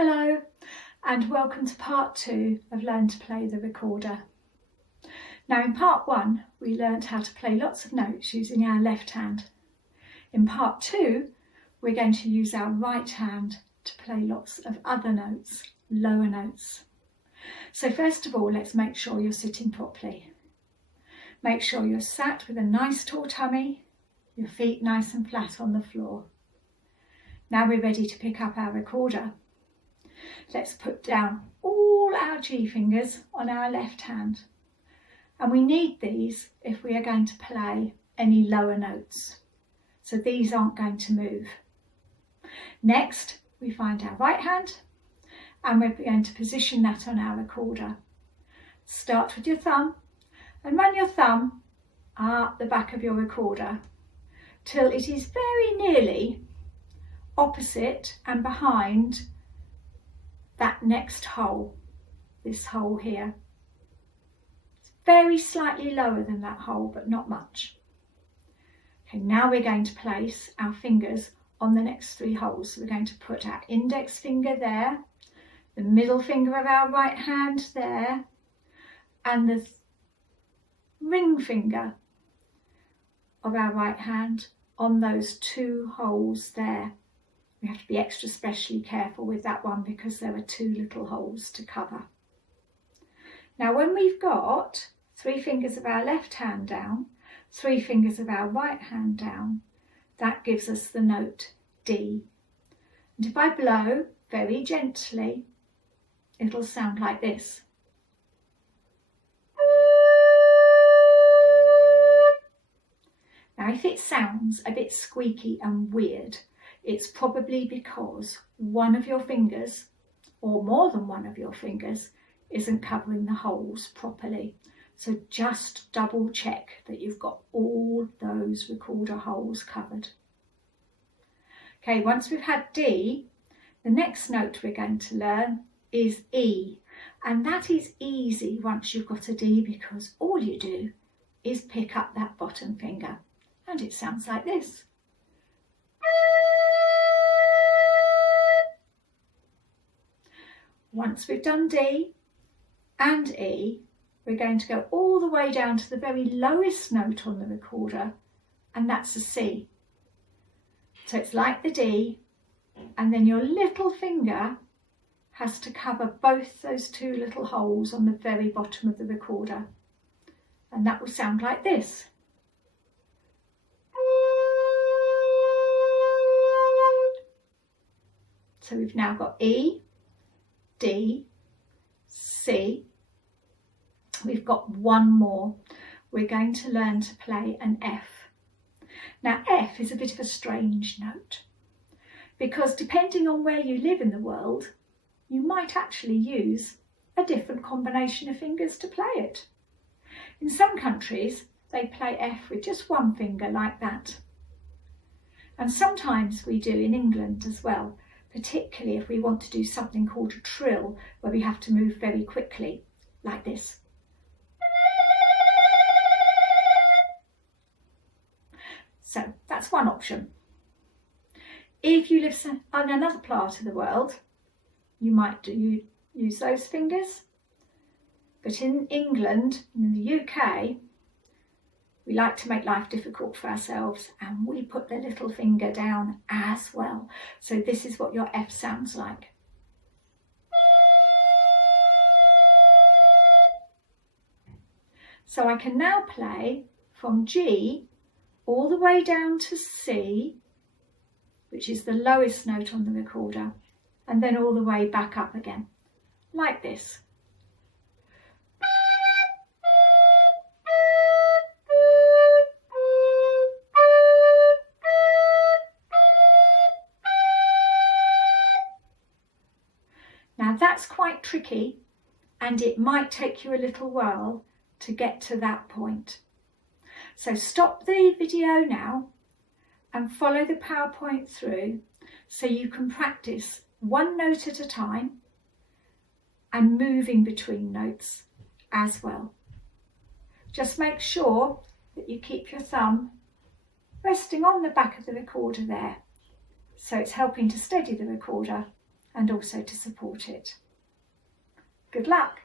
Hello and welcome to part 2 of Learn to Play the Recorder. Now in part 1 we learned how to play lots of notes using our left hand. In part 2 we're going to use our right hand to play lots of other notes, lower notes. So first of all, let's make sure you're sitting properly. Make sure you're sat with a nice tall tummy, your feet nice and flat on the floor. Now we're ready to pick up our recorder. Let's put down all our G fingers on our left hand, and we need these if we are going to play any lower notes, so these aren't going to move. Next we find our right hand and we're going to position that on our recorder. Start with your thumb and run your thumb up the back of your recorder till it is very nearly opposite and behind that next hole, this hole here. It's very slightly lower than that hole, but not much. Okay, now we're going to place our fingers on the next 3 holes. So we're going to put our index finger there, the middle finger of our right hand there, and the ring finger of our right hand on those 2 holes there. We have to be extra specially careful with that one because there are 2 little holes to cover. Now when we've got 3 fingers of our left hand down, 3 fingers of our right hand down, that gives us the note D. And if I blow very gently, it'll sound like this. Now if it sounds a bit squeaky and weird, it's probably because one of your fingers, or more than one of your fingers, isn't covering the holes properly. So just double check that you've got all those recorder holes covered. Okay, once we've had D, the next note we're going to learn is E. And that is easy once you've got a D because all you do is pick up that bottom finger. And it sounds like this. Once we've done D and E, we're going to go all the way down to the very lowest note on the recorder, and that's a C. So it's like the D, and then your little finger has to cover both those 2 little holes on the very bottom of the recorder, and that will sound like this. So we've now got E, D, C. We've got one more. We're going to learn to play an F. Now F is a bit of a strange note because depending on where you live in the world, you might actually use a different combination of fingers to play it. In some countries, they play F with just 1 finger like that. And sometimes we do in England as well, particularly if we want to do something called a trill, where we have to move very quickly, like this. So that's one option. If you live in another part of the world, you might use those fingers. But in England, in the UK, we like to make life difficult for ourselves and we put the little finger down as well. So this is what your F sounds like. So I can now play from G all the way down to C, which is the lowest note on the recorder, and then all the way back up again, like this. Now that's quite tricky and it might take you a little while to get to that point. So stop the video now and follow the PowerPoint through so you can practice 1 note at a time and moving between notes as well. Just make sure that you keep your thumb resting on the back of the recorder there. So it's helping to steady the recorder and also to support it. Good luck!